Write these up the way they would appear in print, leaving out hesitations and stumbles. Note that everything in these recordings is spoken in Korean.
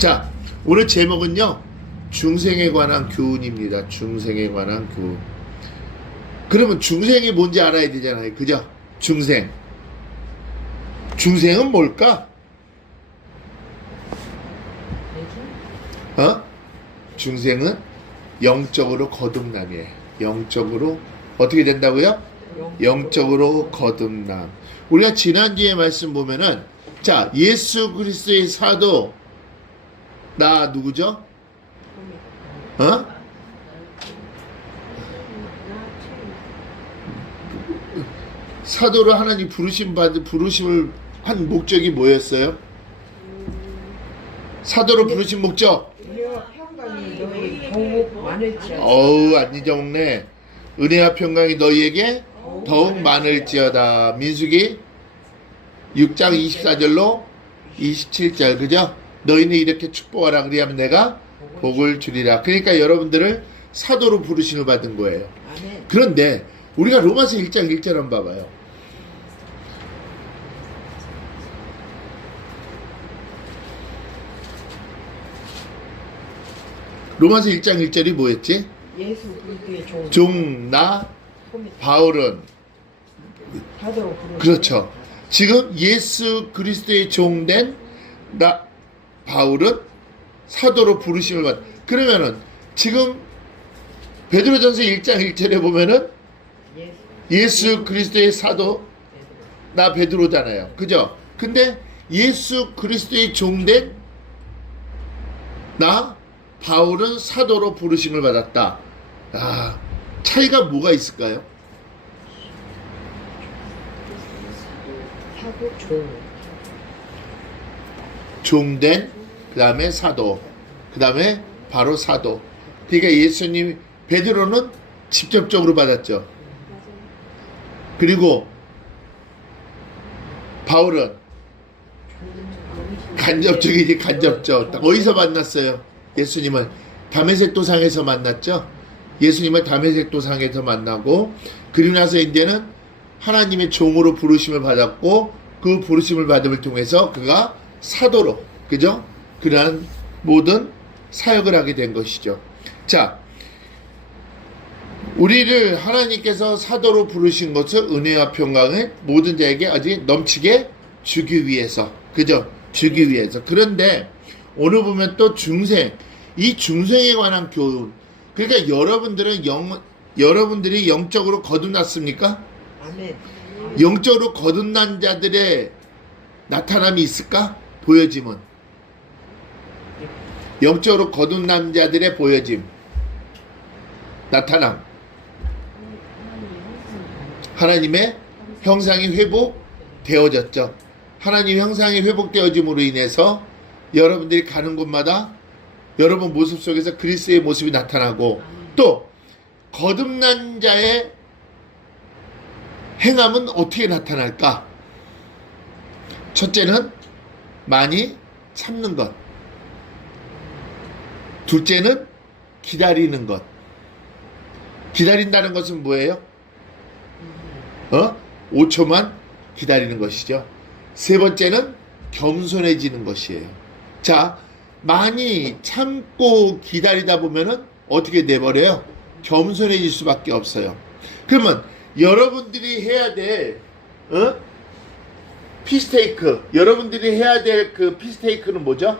자, 오늘 제목은요, 중생에 관한 교훈입니다. 중생에 관한 교훈. 그러면 중생이 뭔지 알아야 되잖아요. 그죠? 중생. 중생은 뭘까? 중생은 영적으로 거듭남이에요. 영적으로 어떻게 된다고요? 영적으로 거듭남. 우리가 지난주에 말씀 보면은, 자, 예수 그리스도의 사도 나 누구죠? 사도로 하나님 부르심을 한 목적이 뭐였어요? 사도로 부르신 목적. 어우, 안 잊어먹네. 은혜와 평강이 너희에게 더욱 많을지어다. 민수기 6장 24절로 27절, 그죠? 너희는 이렇게 축복하라. 그리하면 내가 복을 주리라. 그러니까 여러분들을 사도로 부르심을 받은 거예요. 그런데 우리가 로마서 1장 1절 한번 봐봐요. 로마서 1장 1절이 뭐였지? 예수 그리스도의 종, 나, 바울은. 그렇죠. 지금 예수 그리스도의 종된 나, 바울은 사도로 부르심을 받. 그러면은 지금 베드로전서 1장 1절에 보면은 예수 그리스도의 사도 나 베드로잖아요. 그죠? 근데 예수 그리스도의 종된 나 바울은 사도로 부르심을 받았다. 아, 차이가 뭐가 있을까요? 종된, 그 다음에 사도, 그 다음에 바로 사도. 그러니까 예수님, 베드로는 직접적으로 받았죠. 그리고 바울은 간접적이지, 간접적. 어디서 만났어요? 예수님은 다메섹 도상에서 만났죠. 예수님은 다메섹 도상에서 만나고, 그리고 나서 이제는 하나님의 종으로 부르심을 받았고, 그 부르심을 받음을 통해서 그가 사도로, 그죠? 그러한 모든 사역을 하게 된 것이죠. 자, 우리를 하나님께서 사도로 부르신 것을 은혜와 평강을 모든 자에게 아주 넘치게 주기 위해서, 그죠? 주기 위해서. 그런데 오늘 보면 또 중생, 이 중생에 관한 교훈. 그러니까 여러분들이 영적으로 거듭났습니까? 아멘. 영적으로 거듭난 자들의 나타남이 있을까? 보여짐은. 영적으로 거듭난 자들의 보여짐. 나타남. 하나님의 형상이 회복되어졌죠. 하나님의 형상이 회복되어짐으로 인해서 여러분들이 가는 곳마다 여러분 모습 속에서 그리스도의 모습이 나타나고, 또 거듭난 자의 행함은 어떻게 나타날까? 첫째는 많이 참는 것. 둘째는 기다리는 것. 기다린다는 것은 뭐예요? 5초만 기다리는 것이죠. 세 번째는 겸손해지는 것이에요. 자, 많이 참고 기다리다 보면은 어떻게 돼버려요? 겸손해질 수밖에 없어요. 그러면 여러분들이 해야 될 피스테이크, 여러분들이 해야 될 그 피스테이크는 뭐죠?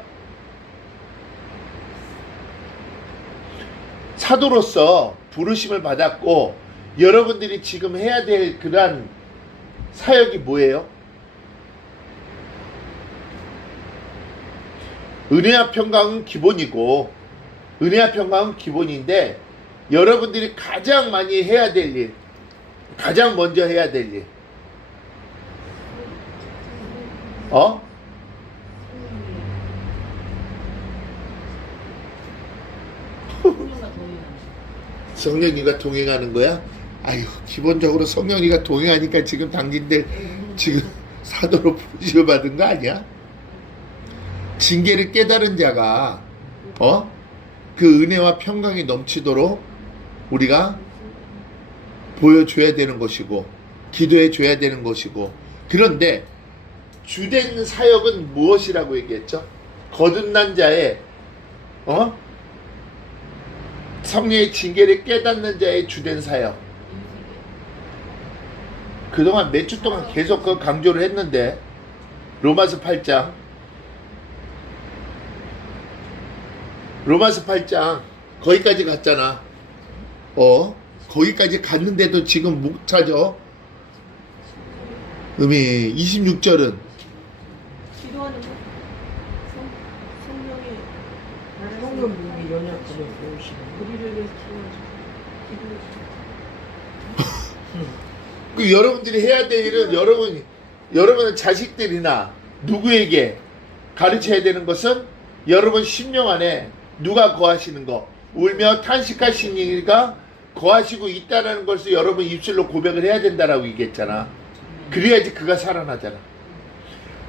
사도로서 부르심을 받았고 여러분들이 지금 해야 될 그러한 사역이 뭐예요? 은혜와 평강은 기본이고, 은혜와 평강은 기본인데 여러분들이 가장 많이 해야 될 일, 가장 먼저 해야 될 일, 성령님과 동행하는 거야? 아유, 기본적으로 성령님과 동행하니까 지금 당신들 지금 사도로 부르심을 받은 거 아니야? 징계를 깨달은 자가 그 은혜와 평강이 넘치도록 우리가 보여줘야 되는 것이고, 기도해 줘야 되는 것이고. 그런데 주된 사역은 무엇이라고 얘기했죠? 거듭난 자의 성령의 징계를 깨닫는 자의 주된 사역. 그동안 몇 주 동안 계속 그 강조를 했는데 로마서 8장 거기까지 갔잖아. 거기까지 갔는데도 지금 못 찾아. 음이 26절은 기도하는 거. 성령의 성령 몸이 연약하면 오시는 우리를 위해서 기도해 그 여러분들이 해야 될 일은 여러분의 자식들이나 누구에게 가르쳐야 되는 것은 여러분 심령 안에 누가 거하시는 거, 울며 탄식하시니가 거하시고 있다는 것을 여러분 입술로 고백을 해야 된다라고 얘기했잖아. 그래야지 그가 살아나잖아.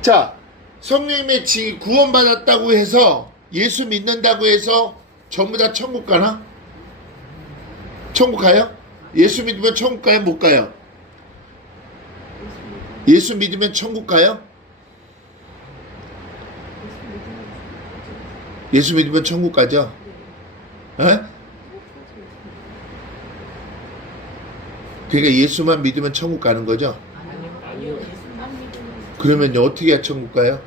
자, 성령님의 구원받았다고 해서 예수 믿는다고 해서 전부 다 천국 가나? 천국 가요? 예수 믿으면 천국 가요? 못 가요? 예수 믿으면 천국 가요? 예수 믿으면 천국 가죠? 에? 그러니까 예수만 믿으면 천국 가는 거죠? 아니요. 그러면 어떻게 해야 천국 가요?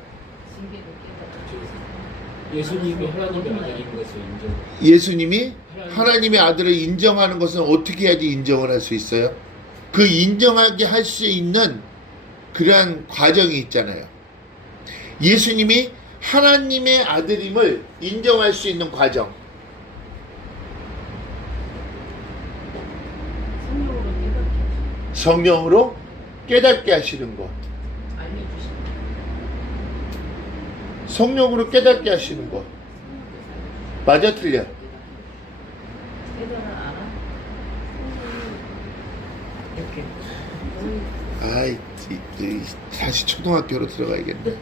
예수님이 하나님의 아들인 것을 인정. 예수님이 하나님의 아들을 인정하는 것은 어떻게 해야지 인정을 할 수 있어요? 그 인정하게 할 수 있는 그러한 과정이 있잖아요. 예수님이 하나님의 아들임을 인정할 수 있는 과정. 성령으로 깨닫게 하시는 것. 성령으로 깨닫게 하시는 것. 맞아, 틀려? 이렇게 아이, 다시 초등학교로 들어가야겠네.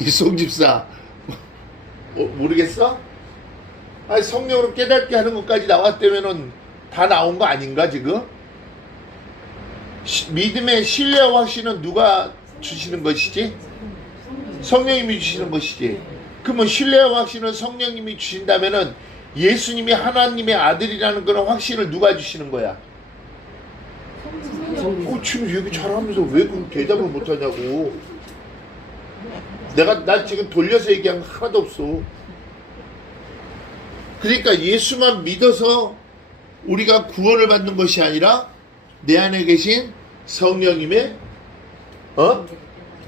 이 송집사 모르겠어? 아니, 성령으로 깨닫게 하는 것까지 나왔다면은 다 나온 거 아닌가 지금? 믿음의 신뢰와 확신은 누가 주시는 것이지? 성령님이 주시는 것이지. 그러면 신뢰와 확신은 성령님이 주신다면은 예수님이 하나님의 아들이라는 그런 확신을 누가 주시는 거야? 지금 얘기 잘하면서 왜 그 대답을 못하냐고. 나 지금 돌려서 얘기한 거 하나도 없어. 그러니까 예수만 믿어서 우리가 구원을 받는 것이 아니라 내 안에 계신 성령님의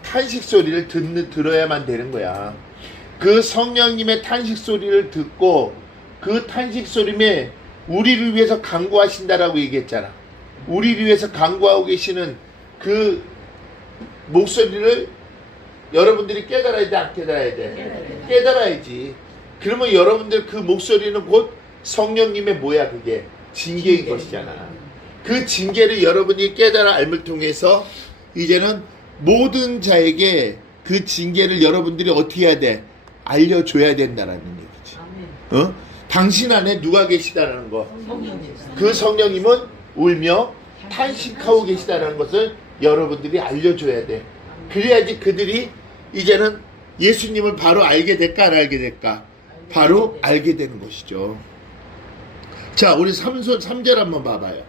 탄식 소리를 들어야만 되는 거야. 그 성령님의 탄식 소리를 듣고 그 탄식 소리에 우리를 위해서 간구하신다라고 얘기했잖아. 우리를 위해서 간구하고 계시는 그 목소리를 여러분들이 깨달아야 돼, 안 깨달아야 돼? 깨달아야지. 그러면 여러분들 그 목소리는 곧 성령님의 뭐야, 그게? 징계인 것이잖아. 그 징계를 여러분이 깨달아 알을 통해서 이제는 모든 자에게 그 징계를 여러분들이 어떻게 해야 돼? 알려줘야 된다라는 얘기지. 당신 안에 누가 계시다는 거. 그 성령님은 울며 탄식하고 계시다는 것을 여러분들이 알려줘야 돼. 그래야지 그들이 이제는 예수님을 바로 알게 될까 안 알게 될까? 바로 알게 되는 것이죠. 자, 우리 3절 한번 봐봐요.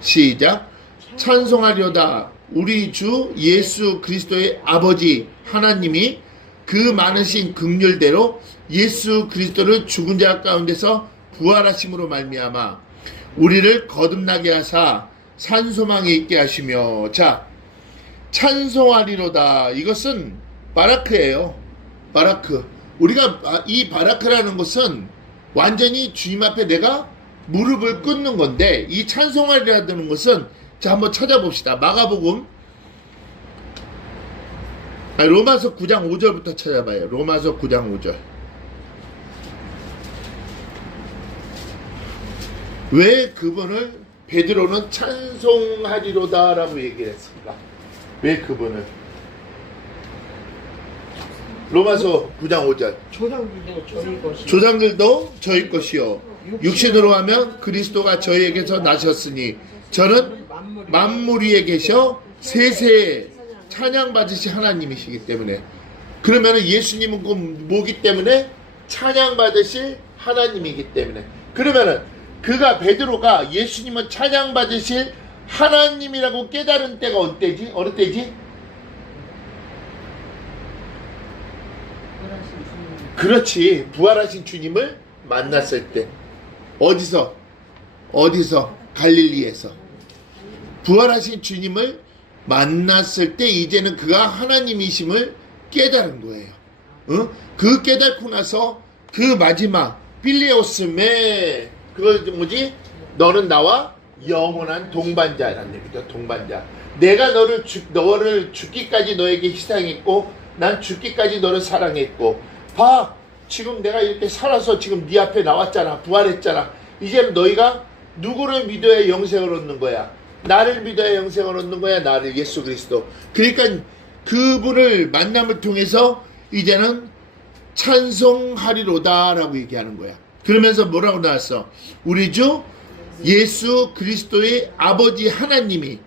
시작. 찬송하려다 우리 주 예수 그리스도의 아버지 하나님이 그 많으신 긍휼대로 예수 그리스도를 죽은 자 가운데서 부활하심으로 말미암아 우리를 거듭나게 하사 산소망에 있게 하시며. 자, 찬송하리로다. 이것은 바라크예요. 바라크. 우리가 이 바라크라는 것은 완전히 주님 앞에 내가 무릎을 꿇는 건데, 이 찬송하리라는 것은 자 한번 찾아봅시다. 마가복음 로마서 9장 5절부터 찾아봐요. 로마서 9장 5절. 왜 그분을 베드로는 찬송하리로다 라고 얘기를 했습니까? 왜 그분을? 로마서 9장 5절. 조상들도 저희 것이요 육신으로 하면 그리스도가 저희에게서 나셨으니 저는 만물 위에 계셔 세세에 찬양 받으신 하나님이시기 때문에. 그러면 예수님은 그 뭐기 때문에? 찬양 받으실 하나님이기 때문에. 그러면은 그가 베드로가 예수님은 찬양 받으실 하나님이라고 깨달은 때가 언제지? 어느 때지? 그렇지. 부활하신 주님을 만났을 때. 어디서? 갈릴리에서. 부활하신 주님을 만났을 때 이제는 그가 하나님이심을 깨달은 거예요. 그 깨닫고 나서 그 마지막 필레오스메 그거 뭐지? 너는 나와 영원한 동반자라는 얘기죠. 동반자. 내가 너를 죽기까지 너에게 희생했고 난 죽기까지 너를 사랑했고 봐 지금 내가 이렇게 살아서 지금 네 앞에 나왔잖아. 부활했잖아. 이제는 너희가 누구를 믿어야 영생을 얻는 거야? 나를 믿어야 영생을 얻는 거야. 나를 예수 그리스도. 그러니까 그분을 만남을 통해서 이제는 찬송하리로다 라고 얘기하는 거야. 그러면서 뭐라고 나왔어? 우리 주 예수 그리스도의 아버지 하나님이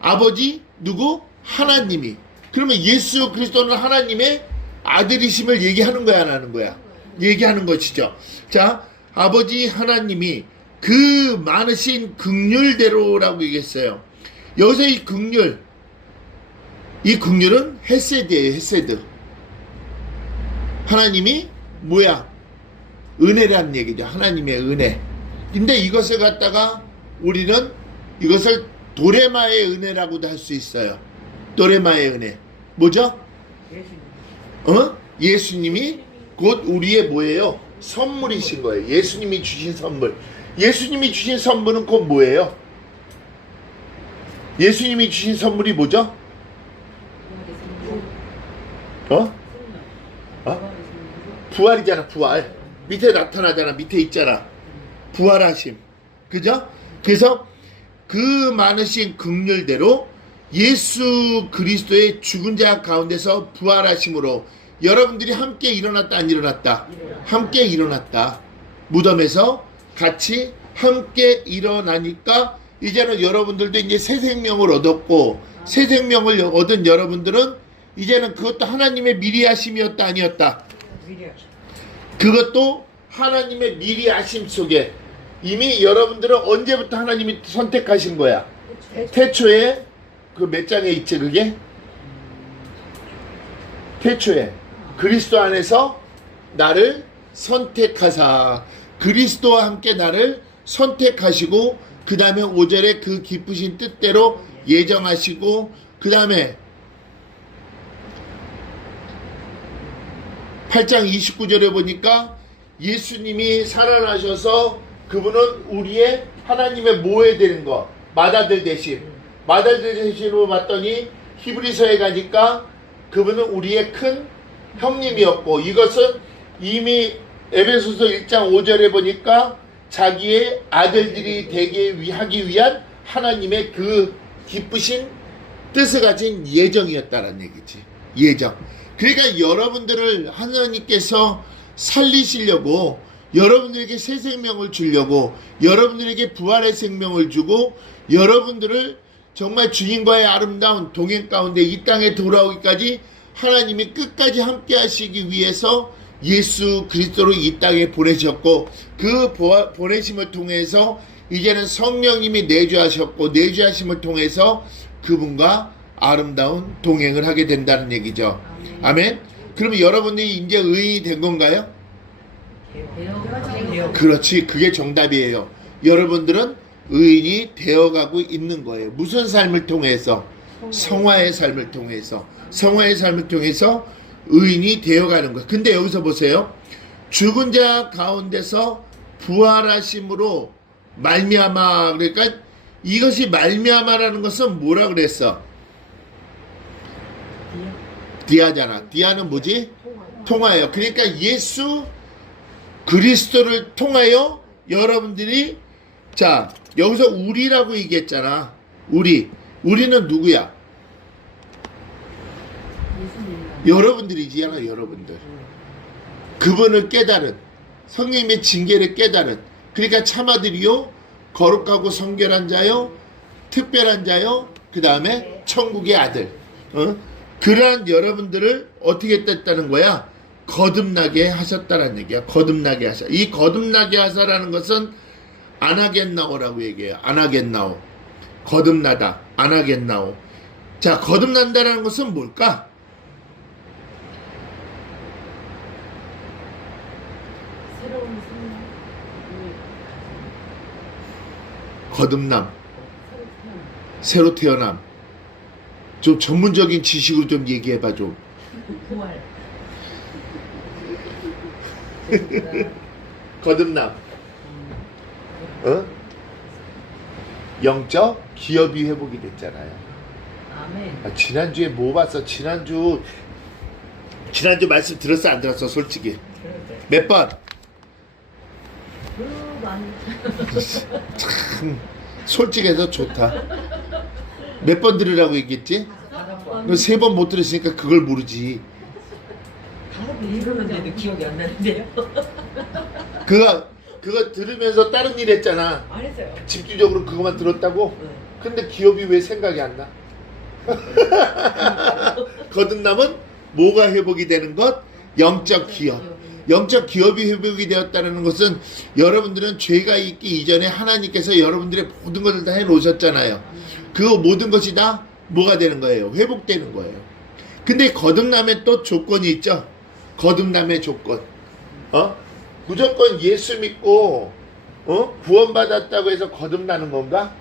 아버지 누구? 하나님이. 그러면 예수 그리스도는 하나님의 아들이심을 얘기하는 거야 안 하는 거야? 얘기하는 것이죠. 자, 아버지 하나님이 그 많으신 긍휼대로라고 얘기했어요. 여기서 이 긍휼은 헤세드예요. 헤세드. 하나님이 뭐야? 은혜라는 얘기죠. 하나님의 은혜. 근데 이것을 갖다가 우리는 이것을 도레마의 은혜라고도 할 수 있어요. 도레마의 은혜. 뭐죠? 예수님이 곧 우리의 뭐예요? 선물이신 거예요. 예수님이 주신 선물. 예수님이 주신 선물은 곧 뭐예요? 예수님이 주신 선물이 뭐죠? 부활이잖아. 부활. 밑에 나타나잖아. 밑에 있잖아. 부활하심. 그죠? 그래서 그 많으신 긍휼대로 예수 그리스도의 죽은 자 가운데서 부활하심으로 여러분들이 함께 일어났다 안 일어났다? 함께 일어났다. 무덤에서 같이 함께 일어나니까 이제는 여러분들도 이제 새 생명을 얻었고 새 생명을 얻은 여러분들은 이제는 그것도 하나님의 미리 하심이었다 아니었다? 그것도 하나님의 미리 하심 속에 이미 여러분들은 언제부터 하나님이 선택하신 거야? 태초에 그 몇 장에 있지 그게? 태초에 그리스도 안에서 나를 선택하사 그리스도와 함께 나를 선택하시고 그 다음에 5절에 그 기쁘신 뜻대로 예정하시고 그 다음에 8장 29절에 보니까 예수님이 살아나셔서 그분은 우리의 하나님의 모에 되는 거 맏아들 대신 맏아들 대신으로 봤더니 히브리서에 가니까 그분은 우리의 큰 형님이었고 이것은 이미 에베소서 1장 5절에 보니까 자기의 아들들이 되게 하기 위한 하나님의 그 기쁘신 뜻을 가진 예정이었다는 얘기지. 예정. 그러니까 여러분들을 하나님께서 살리시려고 여러분들에게 새 생명을 주려고 여러분들에게 부활의 생명을 주고 여러분들을 정말 주님과의 아름다운 동행 가운데 이 땅에 돌아오기까지 하나님이 끝까지 함께 하시기 위해서 예수 그리스도를 이 땅에 보내셨고 그 보내심을 통해서 이제는 성령님이 내주하셨고 내주하심을 통해서 그분과 아름다운 동행을 하게 된다는 얘기죠. 아멘. 그러면 여러분들이 이제 의인이 된 건가요? 그렇지. 그게 정답이에요. 여러분들은 의인이 되어가고 있는 거예요. 무슨 삶을 통해서? 성화의 삶을 통해서. 성화의 삶을 통해서 의인이 되어가는 거예요. 근데 여기서 보세요. 죽은 자 가운데서 부활하심으로 말미암아. 그러니까 이것이 말미암아라는 것은 뭐라 그랬어? 디아잖아. 디아는 뭐지? 통하여. 그러니까 예수 그리스도를 통하여 여러분들이 자 여기서 우리라고 얘기했잖아. 우리는 누구야? 여러분들이지. 여러분들. 그분을 깨달은 성령님의 징계를 깨달은 그러니까 참아들이요 거룩하고 성결한 자요 특별한 자요 그 다음에 천국의 아들 그러한 여러분들을 어떻게 됐다는 거야? 거듭나게 하셨다는 얘기야. 거듭나게 하셔. 이 거듭나게 하사라는 것은 안 하겠나오라고 얘기해요. 안 하겠나오. 거듭나다. 안 하겠나오. 자, 거듭난다라는 것은 뭘까? 새로운 생명. 거듭남. 새로 태어남. 좀 전문적인 지식으로 좀 얘기해봐 좀. 부활. 거듭남. 영적 기업이 회복이 됐잖아요. 아멘. 지난주에 뭐 봤어? 지난주 말씀 들었어 안 들었어? 솔직히 그런데 몇 번? 많이. 참 솔직해서 좋다. 몇 번 들으라고 얘기했지? 5번. 3번 못 들으시니까 그걸 모르지. 5번 읽었는데도 기억이 안 나는데요. 그거 들으면서 다른 일 했잖아. 안 했어요. 집중적으로 그것만 들었다고? 네. 근데 기업이 왜 생각이 안 나? 거듭남은 뭐가 회복이 되는 것? 영적 기업. 영적 기업이 회복이 되었다는 것은 여러분들은 죄가 있기 이전에 하나님께서 여러분들의 모든 것을 다 해놓으셨잖아요. 그 모든 것이 다 뭐가 되는 거예요? 회복되는 거예요. 근데 거듭남에 또 조건이 있죠. 거듭남의 조건. 무조건 예수 믿고 구원받았다고 해서 거듭나는 건가?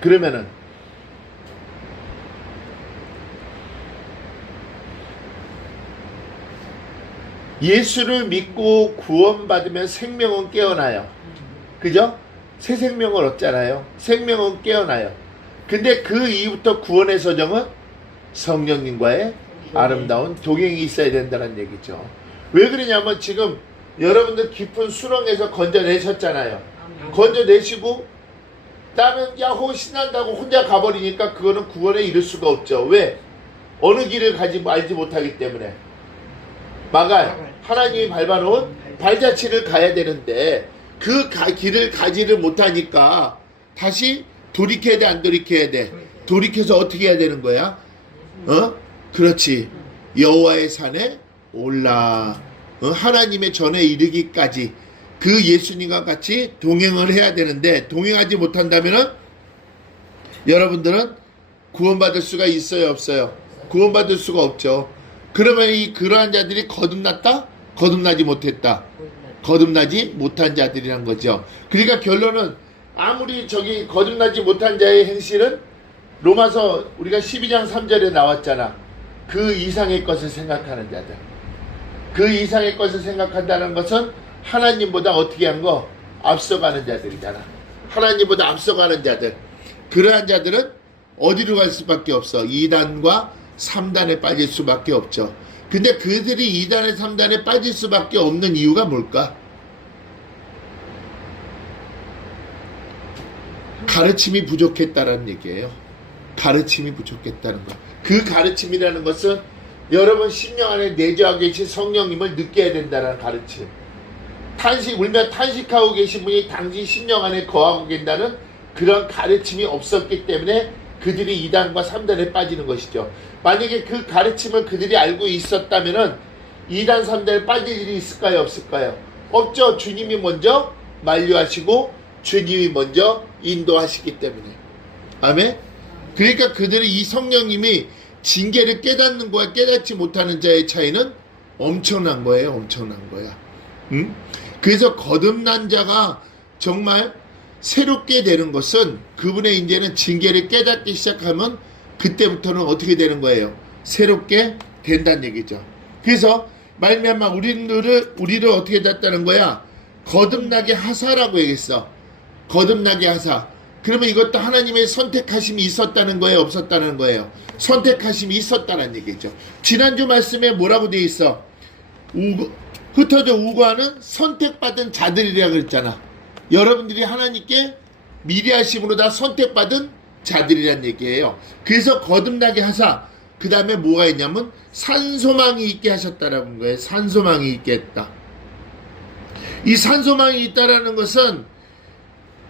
그러면은 예수를 믿고 구원받으면 생명은 깨어나요. 그죠? 새 생명을 얻잖아요. 생명은 깨어나요. 근데 그 이후부터 구원의 서정은 성령님과의 아름다운 동행이 있어야 된다는 얘기죠. 왜 그러냐면 지금 여러분들 깊은 수렁에서 건져내셨잖아요. 건져내시고 나는 야호 신난다고 혼자 가버리니까 그거는 구원에 이를 수가 없죠. 왜? 어느 길을 알지 못하기 때문에. 마갈, 하나님이 밟아놓은 발자취를 가야 되는데 그 길을 가지를 못하니까 다시 돌이켜야 돼, 안 돌이켜야 돼? 돌이켜서 어떻게 해야 되는 거야? 그렇지. 여호와의 산에 올라. 하나님의 전에 이르기까지 그 예수님과 같이 동행을 해야 되는데 동행하지 못한다면은 여러분들은 구원받을 수가 있어요, 없어요? 구원받을 수가 없죠. 그러면 그러한 자들이 거듭났다? 거듭나지 못했다. 거듭나지 못한 자들이란 거죠. 그러니까 결론은 아무리 거듭나지 못한 자의 행실은 로마서 우리가 12장 3절에 나왔잖아. 그 이상의 것을 생각하는 자들. 그 이상의 것을 생각한다는 것은 하나님보다 어떻게 한 거? 앞서가는 자들이잖아. 하나님보다 앞서가는 자들. 그러한 자들은 어디로 갈 수밖에 없어? 2단과 3단에 빠질 수밖에 없죠. 근데 그들이 2단에 3단에 빠질 수밖에 없는 이유가 뭘까? 가르침이 부족했다라는 얘기예요. 가르침이 부족했다는 거. 그 가르침이라는 것은 여러분 심령 안에 내주하고 계신 성령님을 느껴야 된다는 가르침. 울며 탄식하고 계신 분이 당신 심령 안에 거하고 계신다는 그런 가르침이 없었기 때문에 그들이 2단과 3단에 빠지는 것이죠. 만약에 그 가르침을 그들이 알고 있었다면은 2단, 3단에 빠질 일이 있을까요? 없을까요? 없죠. 주님이 먼저 만류하시고 주님이 먼저 인도하시기 때문에. 아멘? 그러니까 그들이 이 성령님이 징계를 깨닫는 거와 깨닫지 못하는 자의 차이는 엄청난 거예요. 엄청난 거야. 응? 그래서 거듭난 자가 정말 새롭게 되는 것은 그분의 이제는 징계를 깨닫기 시작하면 그때부터는 어떻게 되는 거예요? 새롭게 된다는 얘기죠. 그래서 말미암아 우리를 어떻게 됐다는 거야? 거듭나게 하사라고 얘기했어. 거듭나게 하사. 그러면 이것도 하나님의 선택하심이 있었다는 거예요? 없었다는 거예요? 선택하심이 있었다는 얘기죠. 지난주 말씀에 뭐라고 되어 있어? 흩어져 우고하는 선택받은 자들이라고 그랬잖아. 여러분들이 하나님께 미리하심으로 다 선택받은 자들이란 얘기예요. 그래서 거듭나게 하사. 그 다음에 뭐가 있냐면 산소망이 있게 하셨다라는 거예요. 산소망이 있게 했다. 이 산소망이 있다라는 것은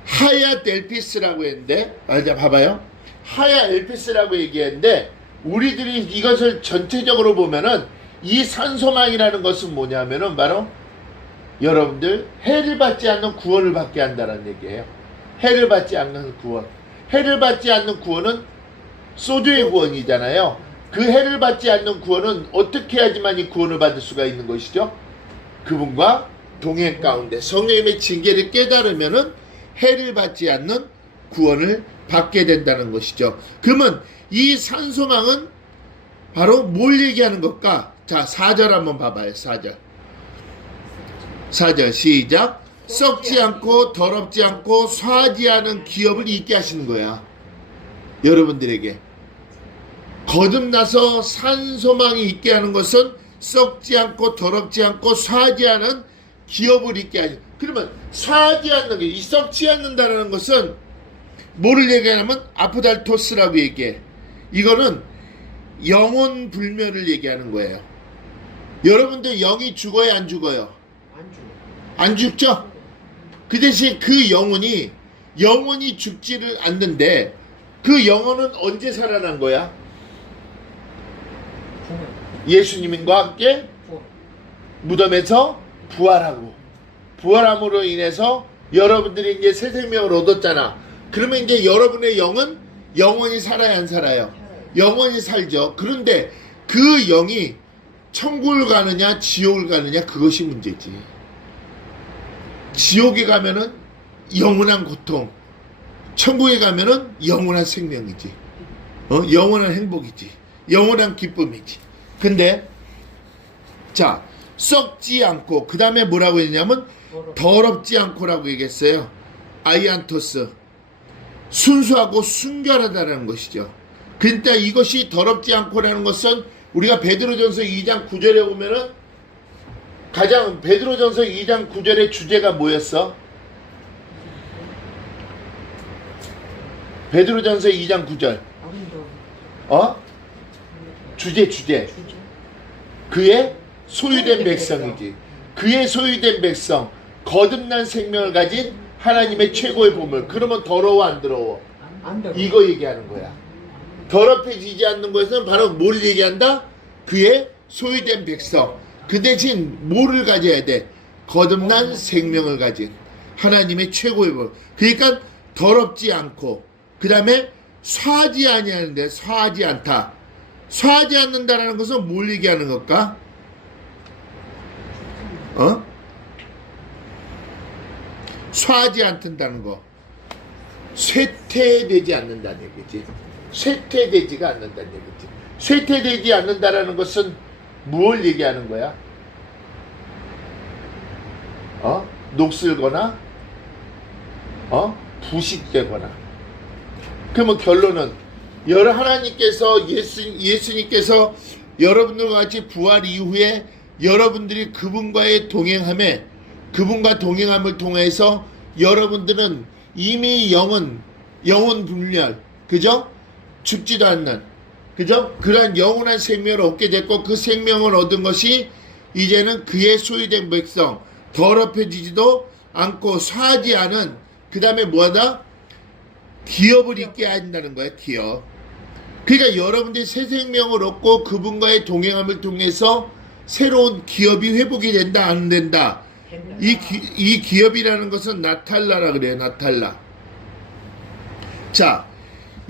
하야 델피스라고 했는데, 자 봐봐요. 하야 엘피스라고 얘기했는데 우리들이 이것을 전체적으로 보면은 이 산소망이라는 것은 뭐냐면은 바로 여러분들 해를 받지 않는 구원을 받게 한다는 얘기예요. 해를 받지 않는 구원. 해를 받지 않는 구원은 소주의 구원이잖아요. 그 해를 받지 않는 구원은 어떻게 해야지만 이 구원을 받을 수가 있는 것이죠? 그분과 동행 가운데 성령님의 징계를 깨달으면은 해를 받지 않는 구원을 받게 된다는 것이죠. 그러면 이 산소망은 바로 뭘 얘기하는 것까? 자, 4절 한번 봐봐요. 4절. 4절 시작. 썩지 않고 더럽지 않고 화하지 않은 기업을 있게 하시는 거야. 여러분들에게. 거듭나서 산소망이 있게 하는 것은 썩지 않고 더럽지 않고 화하지 않은 기업을 있게 하시는. 그러면 화하지 않는 게, 이 썩지 않는다는 것은 뭐를 얘기하냐면 아프달토스라고 얘기해. 이거는 영혼 불멸을 얘기하는 거예요. 여러분들 영이 죽어요, 안 죽어요? 안 죽죠? 그 대신 그 영혼이 죽지를 않는데 그 영혼은 언제 살아난 거야? 예수님과 함께 무덤에서 부활함으로 인해서 여러분들이 이제 새 생명을 얻었잖아. 그러면 이제 여러분의 영은 영원히 살아야 안 살아요? 영원히 살죠. 그런데 그 영이 천국을 가느냐 지옥을 가느냐 그것이 문제지. 지옥에 가면은 영원한 고통, 천국에 가면은 영원한 생명이지. 영원한 행복이지. 영원한 기쁨이지. 근데 자, 썩지 않고 그 다음에 뭐라고 했냐면 더럽지 않고라고 얘기했어요. 아이안토스. 순수하고 순결하다는 것이죠. 그러니까 이것이 더럽지 않고라는 것은 우리가 베드로전서 2장 9절에 보면은 가장 베드로전서 2장 9절의 주제가 뭐였어? 베드로전서 2장 9절. 주제. 그의 소유된 백성이지. 그의 소유된 백성. 거듭난 생명을 가진 하나님의 최고의 보물. 그러면 더러워 안 더러워? 이거 얘기하는 거야. 더럽혀지지 않는 것은 바로 뭘 얘기한다? 그의 소유된 백성. 그 대신 뭐를 가져야 돼? 거듭난 생명을 가진 하나님의 최고의 법. 그러니까 더럽지 않고 그 다음에 화하지 아니하는데 화하지 않다. 화하지 않는다라는 것은 뭘 얘기하는 걸까? 화하지 않는다는 거. 쇠퇴되지 않는다는 얘기지. 쇠퇴되지가 않는다는 얘기지. 쇠퇴되지 않는다라는 것은 무엇을 얘기하는 거야? 녹슬거나 부식되거나. 그러면 결론은 하나님께서 예수님께서 여러분들과 같이 부활 이후에 여러분들이 그분과의 동행함에 그분과 동행함을 통해서 여러분들은 이미 영혼 불멸, 그죠? 죽지도 않는, 그죠? 그러한 영원한 생명을 얻게 됐고 그 생명을 얻은 것이 이제는 그의 소유된 백성, 더럽혀지지도 않고 화하지 않은, 그 다음에 뭐하다? 기업을 있게 한다는 거야. 기업. 그러니까 여러분들이 새 생명을 얻고 그분과의 동행함을 통해서 새로운 기업이 회복이 된다 안 된다? 이 기업이라는 것은 나탈라라 그래요. 나탈라. 자,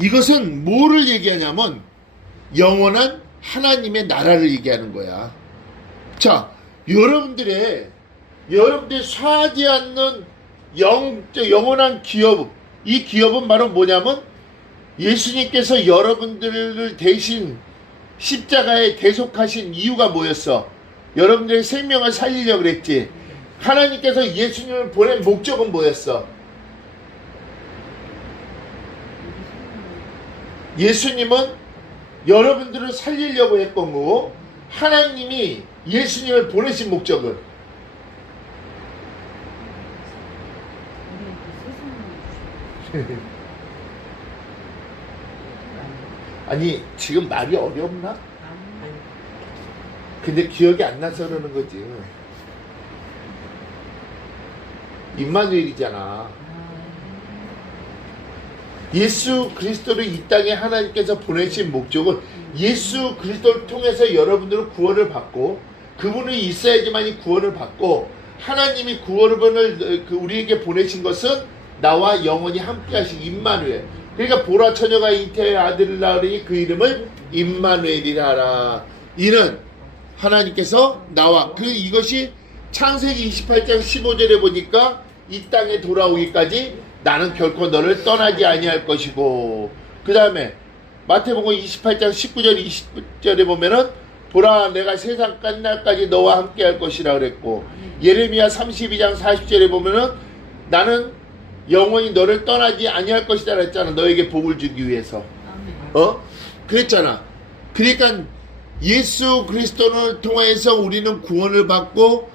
이것은 뭐를 얘기하냐면 영원한 하나님의 나라를 얘기하는 거야. 자, 여러분들이 화하지 않는 영원한 기업, 이 기업은 바로 뭐냐면 예수님께서 여러분들을 대신 십자가에 대속하신 이유가 뭐였어? 여러분들의 생명을 살리려고 그랬지. 하나님께서 예수님을 보낸 목적은 뭐였어? 예수님은 여러분들을 살리려고 했던 거고 하나님이 예수님을 보내신 목적은 아니 지금 말이 어렵나? 근데 기억이 안 나서 그러는 거지. 임마누엘이잖아. 예수 그리스도를 이 땅에 하나님께서 보내신 목적은 예수 그리스도를 통해서 여러분들은 구원을 받고 그분이 있어야지만이 구원을 받고 하나님이 구원을 우리에게 보내신 것은 나와 영원히 함께 하신 임마누엘. 그러니까 보라 처녀가 잉태의 아들을 낳으니 그 이름을 임마누엘이라 하라. 이는 하나님께서 나와 이것이 창세기 28장 15절에 보니까 이 땅에 돌아오기까지 나는 결코 너를 떠나지 아니할 것이고, 그 다음에 마태복음 28장 19절 20절에 보면은 보라 내가 세상 끝날까지 너와 함께 할 것이라 그랬고, 예레미야 32장 40절에 보면은 나는 영원히 너를 떠나지 아니할 것이다 그랬잖아. 너에게 복을 주기 위해서. 그랬잖아. 그러니까 예수 그리스도를 통해서 우리는 구원을 받고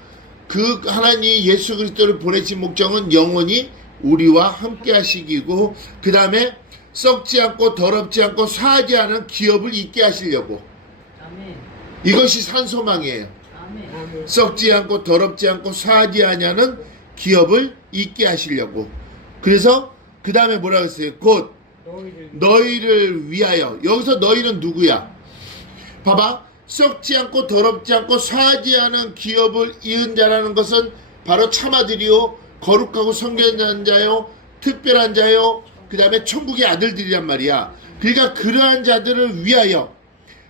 그 하나님 예수 그리스도를 보내신 목적은 영원히 우리와 함께 하시기고, 그 다음에 썩지 않고 더럽지 않고 사하지 않은 기업을 있게 하시려고. 아멘. 이것이 산소망이에요. 아멘. 썩지 않고 더럽지 않고 사하지 아니하는 기업을 있게 하시려고. 그래서 그 다음에 뭐라고 했어요? 곧 너희를 위하여. 여기서 너희는 누구야? 봐봐. 썩지 않고 더럽지 않고 사하지 않은 기업을 이은 자라는 것은 바로 참아들이요 거룩하고 성결한 자요 특별한 자요 그 다음에 천국의 아들들이란 말이야. 그러니까 그러한 자들을 위하여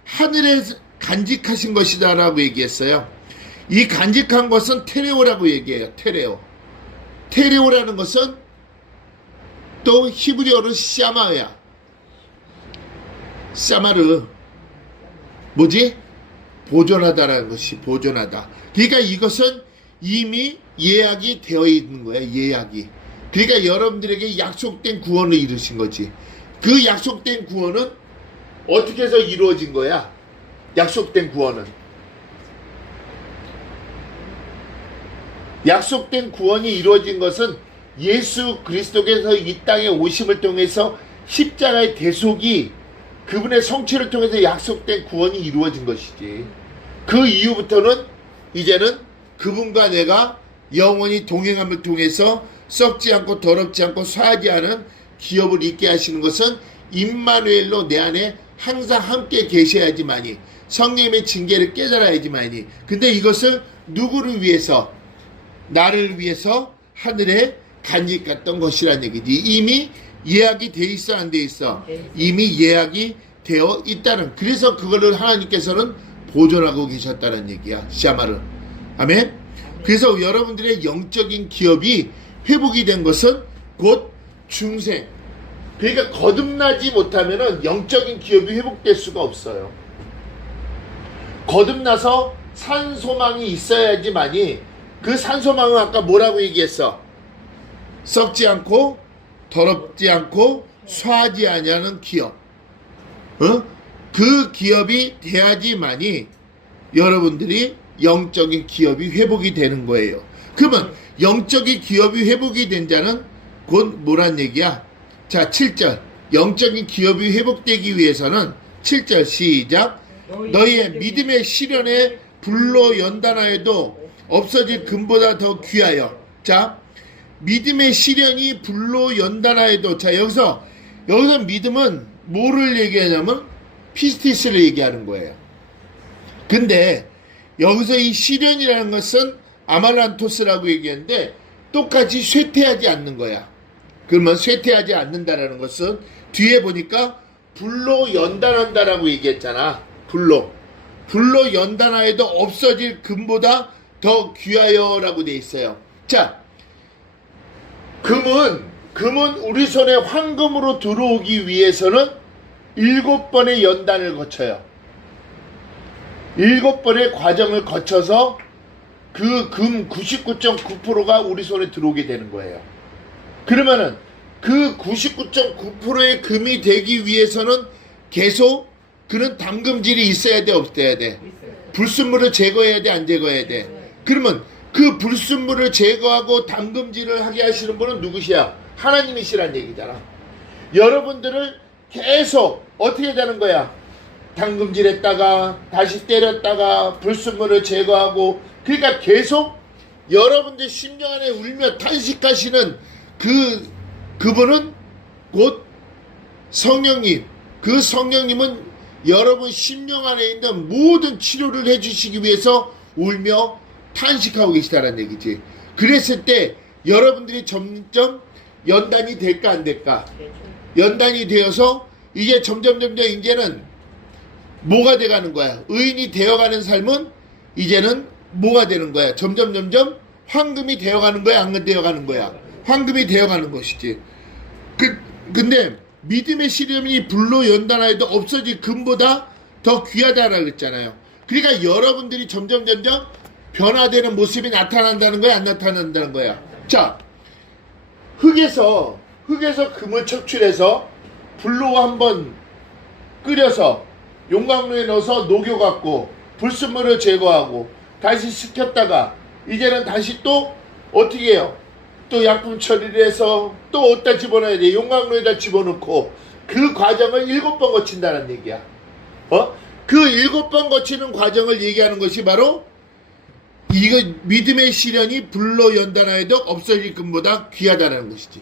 하늘에 간직하신 것이다 라고 얘기했어요. 이 간직한 것은 테레오라고 얘기해요. 테레오라는 것은 또 히브리어로 샤마야. 샤마르 뭐지? 보존하다라는 것이 보존하다. 그러니까 이것은 이미 예약이 되어 있는 거야. 예약이. 그러니까 여러분들에게 약속된 구원을 이루신 거지. 그 약속된 구원은 어떻게 해서 이루어진 거야? 약속된 구원은 약속된 구원이 이루어진 것은 예수 그리스도께서 이 땅에 오심을 통해서 십자가의 대속이 그분의 성취를 통해서 약속된 구원이 이루어진 것이지. 그 이후부터는 이제는 그분과 내가 영원히 동행함을 통해서 썩지 않고 더럽지 않고 사하지 않은 기업을 있게 하시는 것은 임마누엘로 내 안에 항상 함께 계셔야지만이, 성령의 징계를 깨달아야지만이. 근데 이것을 누구를 위해서? 나를 위해서 하늘에 간직했던 것이란 얘기지. 이미 예약이 돼 있어 안 돼 있어? 이미 예약이 되어 있다는. 그래서 그거를 하나님께서는 보존하고 계셨다는 얘기야. 샤마르. 아멘. 그래서 여러분들의 영적인 기업이 회복이 된 것은 곧 중생. 그러니까 거듭나지 못하면은 영적인 기업이 회복될 수가 없어요. 거듭나서 산소망이 있어야지만이, 그 산소망은 아까 뭐라고 얘기했어? 썩지 않고 더럽지 않고 쇠하지 아니하는 기업. 그 기업이 돼야지만이 여러분들이 영적인 기업이 회복이 되는 거예요. 그러면 영적인 기업이 회복이 된 자는 곧 뭐란 얘기야? 자, 7절. 영적인 기업이 회복되기 위해서는 7절 시작. 너희의 믿음의 시련에 불로 연단하여도 없어질 금보다 더 귀하여. 자, 믿음의 시련이 불로 연단하여도. 자, 여기서 믿음은 뭐를 얘기하냐면 피스티스를 얘기하는 거예요. 근데 여기서 이 시련이라는 것은 아말란토스라고 얘기하는데 똑같이 쇠퇴하지 않는 거야. 그러면 쇠퇴하지 않는다라는 것은 뒤에 보니까 불로 연단한다라고 얘기했잖아. 불로 연단하여도 없어질 금보다 더 귀하여라고 돼 있어요. 자, 금은 우리 손에 황금으로 들어오기 위해서는 7번의 연단을 거쳐요. 7번의 과정을 거쳐서 그 금 99.9%가 우리 손에 들어오게 되는 거예요. 그러면은 그 99.9%의 금이 되기 위해서는 계속 그런 담금질이 있어야 돼, 없어야 돼? 불순물을 제거해야 돼, 안 제거해야 돼? 그러면 그 불순물을 제거하고 담금질을 하게 하시는 분은 누구시야? 하나님이시란 얘기잖아. 여러분들을 계속 어떻게 되는 거야? 담금질했다가 다시 때렸다가 불순물을 제거하고, 그러니까 계속 여러분들 심령 안에 울며 탄식하시는 그분은 곧 성령님. 그 성령님은 여러분 심령 안에 있는 모든 치료를 해주시기 위해서 울며 탄식하고 계시다는 얘기지. 그랬을 때 여러분들이 점점 연단이 될까 안 될까? 연단이 되어서 이제 점점 이제는 뭐가 돼가는 거야? 의인이 되어가는 삶은 이제는 뭐가 되는 거야? 점점 황금이 되어가는 거야? 안 되어가는 거야? 황금이 되어가는 것이지. 근데 믿음의 시련이 불로 연단하여도 없어질 금보다 더 귀하다라고 했잖아요. 그러니까 여러분들이 점점 변화되는 모습이 나타난다는 거야? 안 나타난다는 거야? 자, 흙에서 금을 척출해서 불로 한번 끓여서 용광로에 넣어서 녹여갖고 불순물을 제거하고 다시 식혔다가 이제는 다시 또 어떻게 해요? 또 약품 처리를 해서 또 어디다 집어넣어야 돼? 용광로에다 집어넣고 그 과정을 7번 거친다는 얘기야. 그 7번 거치는 과정을 얘기하는 것이 바로 이거 믿음의 시련이 불로 연단하여도 없어질 금보다 귀하다는 것이지.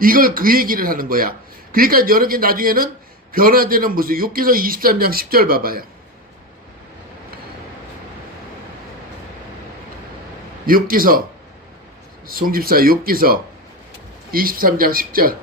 이걸 그 얘기를 하는 거야. 그러니까 여러 개 나중에는 변화되는 모습. 욥기서 23장 10절 봐봐요. 욥기서 송집사 욥기서 23장 10절.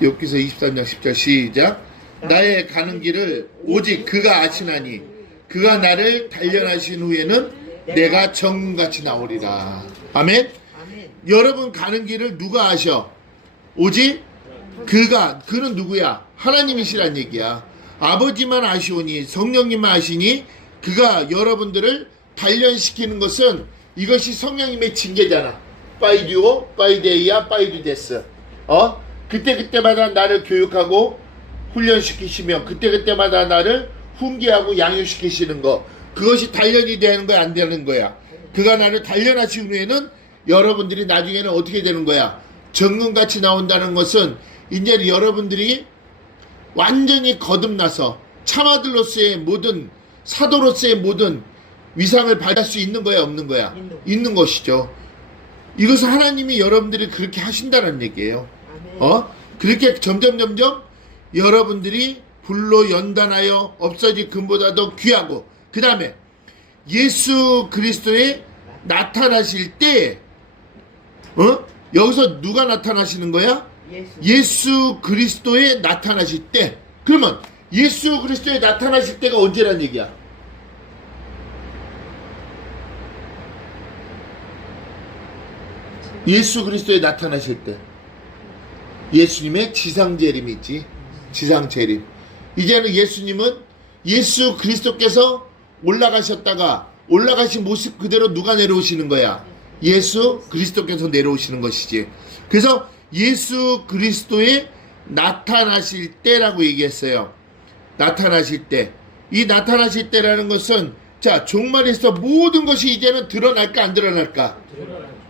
욥기서 23장 10절 시작. 나의 가는 길을 오직 그가 아시나니 그가 나를 단련하신 후에는 내가 정같이 나오리라. 아멘. 여러분 가는 길을 누가 아셔? 오직 그는 누구야? 하나님이시란 얘기야. 아버지만 아시오니 성령님만 아시니 그가 여러분들을 단련시키는 것은 이것이 성령님의 징계잖아. 빠이듀오, 빠이데이야, 빠이듀데스. 그때마다 나를 교육하고 훈련시키시며 그때마다 나를 훈계하고 양육시키시는 거. 그것이 단련이 되는 거야, 안 되는 거야? 그가 나를 단련하신 후에는 여러분들이 나중에는 어떻게 되는 거야? 정금같이 나온다는 것은 이제 여러분들이 완전히 거듭나서 참아들로서의 모든 사도로서의 모든 위상을 받을 수 있는 거야, 없는 거야? 있는 것이죠. 이것은 하나님이 여러분들이 그렇게 하신다는 얘기예요. 그렇게 점점 여러분들이 불로 연단하여 없어질 금보다 더 귀하고, 그 다음에 예수 그리스도에 나타나실 때 여기서 누가 나타나시는 거야? 예수 그리스도에 나타나실 때. 그러면 예수 그리스도에 나타나실 때가 언제란 얘기야? 예수 그리스도에 나타나실 때. 예수님의 지상재림이 있지. 지상재림. 이제는 예수님은 예수 그리스도께서 올라가셨다가 올라가신 모습 그대로 누가 내려오시는 거야? 예수 그리스도께서 내려오시는 것이지. 그래서 예수 그리스도에 나타나실 때라고 얘기했어요. 나타나실 때. 이 나타나실 때라는 것은 자, 종말에서 모든 것이 이제는 드러날까 안 드러날까?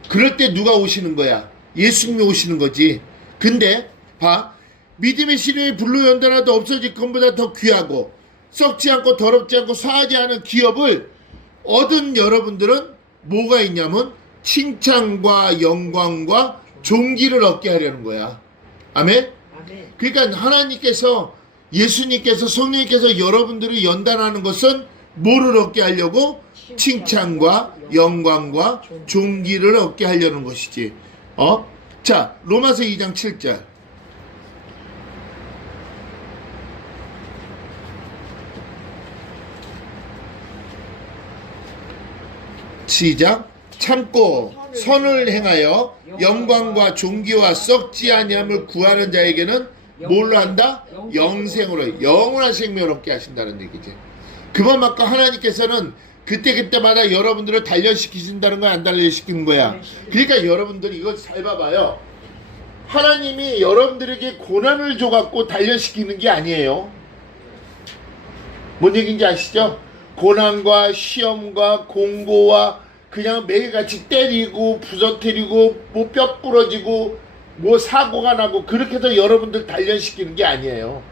그럴 때 누가 오시는 거야? 예수님이 오시는 거지. 근데 봐, 믿음의 시련이 불로 연단하도 없어질 것보다 더 귀하고 썩지 않고 더럽지 않고 사하지 않은 기업을 얻은 여러분들은 뭐가 있냐면 칭찬과 영광과 존귀를 얻게 하려는 거야. 아멘? 그러니까 하나님께서, 예수님께서, 성령님께서 여러분들을 연단하는 것은 뭐를 얻게 하려고? 칭찬과 영광과 존귀를 얻게 하려는 것이지. 자, 로마서 2장 7절. 시작. 참고 선을 행하여 영광과 존귀와 썩지 아니함을 구하는 자에게는 뭘로 한다? 영생으로, 영원한 생명을 얻게 하신다는 얘기지. 그만큼 하나님께서는 그때마다 여러분들을 단련시키신다는 거야, 안 단련시키는 거야? 그러니까 여러분들이 이걸 잘 봐봐요. 하나님이 여러분들에게 고난을 줘갖고 단련시키는 게 아니에요. 뭔 얘기인지 아시죠? 고난과 시험과 공고와 그냥 매일같이 때리고 부서뜨리고 뭐 뼈 부러지고 뭐 사고가 나고 그렇게 해서 여러분들 단련시키는 게 아니에요.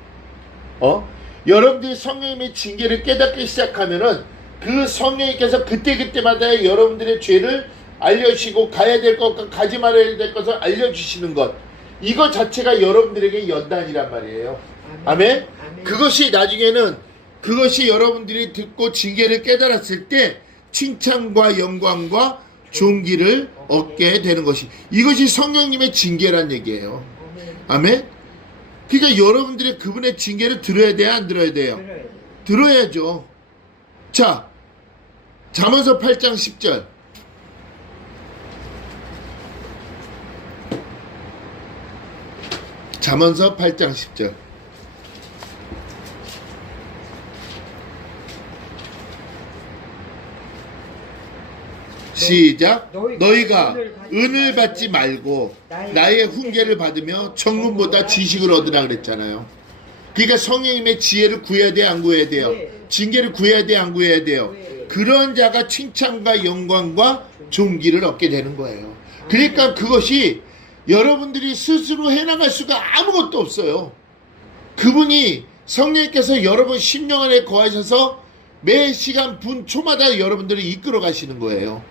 여러분들이 성령님의 징계를 깨닫기 시작하면은 그 성령님께서 그때그때마다 여러분들의 죄를 알려주시고 가야 될 것과 가지 말아야 될 것을 알려주시는 것, 이거 자체가 여러분들에게 연단이란 말이에요. 아멘? 그것이 나중에는 그것이 여러분들이 듣고 징계를 깨달았을 때 칭찬과 영광과 존귀를 얻게 되는 것이, 이것이 성령님의 징계란 얘기예요. 아멘? 그러니까 여러분들이 그분의 징계를 들어야 돼요, 안 들어야 돼요? 들어야죠. 자, 잠언서 8장 10절. 잠언서 8장 10절. 시작. 너희가 은을 받지 말고 나의 훈계를 받으며 청문보다 지식을 얻으라 그랬잖아요. 그러니까 성령님의 지혜를 구해야 돼, 안 구해야 돼요? 징계를 구해야 돼, 안 구해야 돼요? 그런 자가 칭찬과 영광과 존귀를 얻게 되는 거예요. 그러니까 그것이 여러분들이 스스로 해나갈 수가 아무것도 없어요. 그분이 성령님께서 여러분 심령 안에 거하셔서 매 시간 분 초마다 여러분들을 이끌어 가시는 거예요.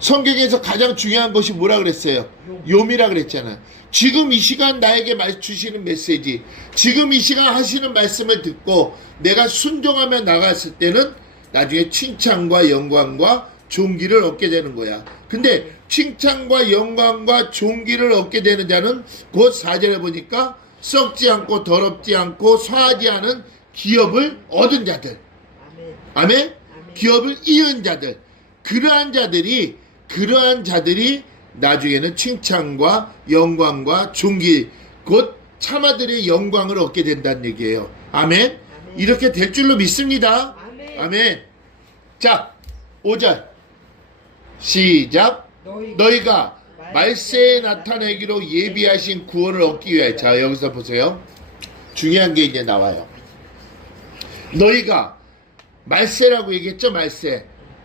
성경에서 가장 중요한 것이 뭐라 그랬어요? 요미라 그랬잖아요. 지금 이 시간 나에게 주시는 메시지, 지금 이 시간 하시는 말씀을 듣고 내가 순종하며 나갔을 때는 나중에 칭찬과 영광과 존귀를 얻게 되는 거야. 근데 칭찬과 영광과 존귀를 얻게 되는 자는 곧 4절에 보니까 썩지 않고 더럽지 않고 화하지 않은 기업을 얻은 자들. 아멘? 기업을 이은 자들. 그러한 자들이 나중에는 칭찬과 영광과 존귀, 곧 참아들의 영광을 얻게 된다는 얘기예요. 아멘? 이렇게 될 줄로 믿습니다. 아멘. 자, 5절 시작. 너희가 말세에 나타내기로 예비하신 구원을 얻기 위하여. 자, 여기서 보세요. 중요한 게 이제 나와요. 너희가 말세라고 얘기했죠.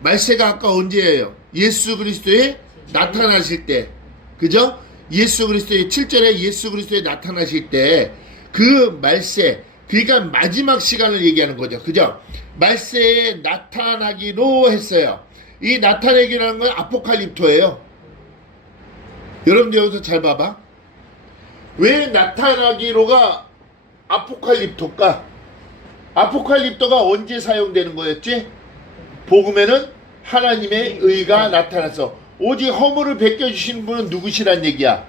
말세가 아까 언제예요? 예수 그리스도에 나타나실 때, 그죠? 예수 그리스도의 7절에 예수 그리스도에 나타나실 때 그 말세, 그러니까 마지막 시간을 얘기하는 거죠. 그죠? 말세에 나타나기로 했어요. 이 나타내기라는 건 아포칼립토예요. 여러분들 여기서 잘 봐봐. 왜 나타나기로가 아포칼립토일까? 아포칼립토가 언제 사용되는 거였지? 복음에는 하나님의 의가 나타나서 오직 허물을 벗겨주시는 분은 누구시란 얘기야?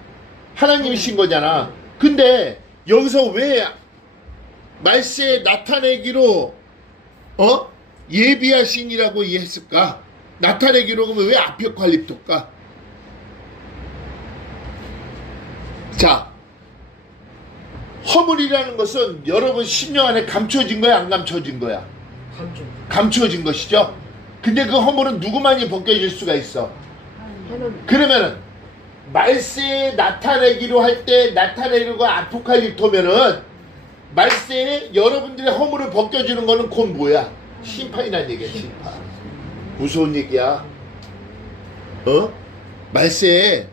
하나님이신 거잖아. 근데 여기서 왜 말세에 나타내기로 예비하신이라고 했을까? 나타내기로 그러면 왜 아포칼립토일까? 자, 허물이라는 것은 여러분 심령 안에 감춰진 거야, 안 감춰진 거야? 감춰진 것이죠. 근데 그 허물은 누구만이 벗겨질 수가 있어? 그러면은 말세에 나타내기로 할 때 나타내기로가 아포칼립토면은 말세에 여러분들의 허물을 벗겨주는 거는 곧 뭐야? 심판이란 얘기야. 심판. 무서운 얘기야. 말세에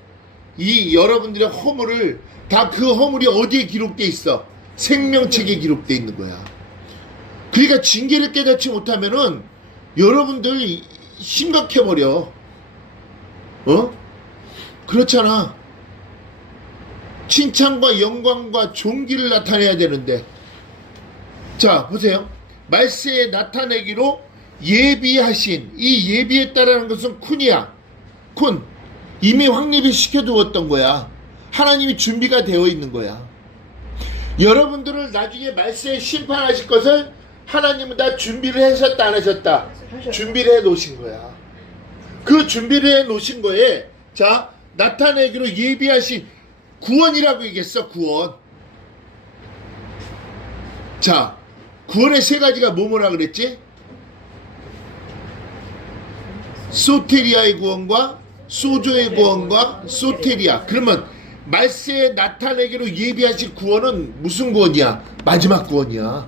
이 여러분들의 허물을 다, 그 허물이 어디에 기록돼 있어? 생명책에 기록돼 있는 거야. 그러니까 징계를 깨닫지 못하면은 여러분들 심각해버려. 그렇잖아. 칭찬과 영광과 존귀를 나타내야 되는데. 자, 보세요. 말세에 나타내기로 예비하신, 이 예비했다라는 것은 쿤이야. 쿤. 이미 확립을 시켜두었던 거야. 하나님이 준비가 되어 있는 거야. 여러분들을 나중에 말세에 심판하실 것을 하나님은 다 준비를 하셨다, 안 하셨다? 준비를 해 놓으신 거야. 그 준비를 해 놓으신 거에, 자, 나타내기로 예비하신 구원이라고 얘기했어. 구원. 자, 구원의 세 가지가 뭐뭐라 그랬지? 소테리아의 구원과 소조의 구원과 소테리아. 그러면 말세에 나타내기로 예비하신 구원은 무슨 구원이야? 마지막 구원이야.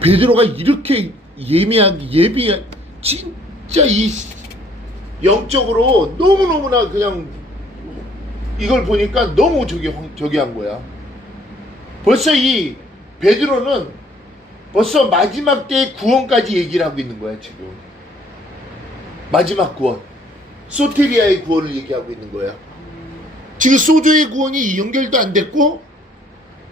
베드로가 이렇게 진짜 이 영적으로 너무너무나 그냥 이걸 보니까 너무 저기 한 거야. 벌써 이 베드로는 벌써 마지막 때의 구원까지 얘기를 하고 있는 거야 지금. 마지막 구원, 소테리아의 구원을 얘기하고 있는 거야. 지금 소조의 구원이 연결도 안 됐고,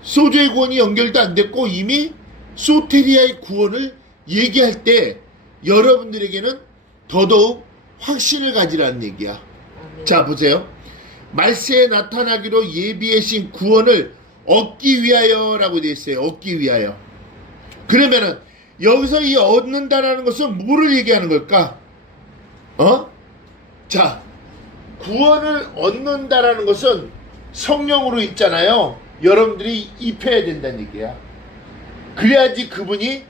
소조의 구원이 연결도 안 됐고, 이미 소테리아의 구원을 얘기할 때 여러분들에게는 더더욱 확신을 가지라는 얘기야. 자, 보세요. 말세에 나타나기로 예비하신 구원을 얻기 위하여 라고 되어 있어요. 얻기 위하여. 그러면은 여기서 이 얻는다라는 것은 뭐를 얘기하는 걸까? 자, 구원을 얻는다라는 것은 성령으로 있잖아요. 여러분들이 입혀야 된다는 얘기야. 그래야지 그분이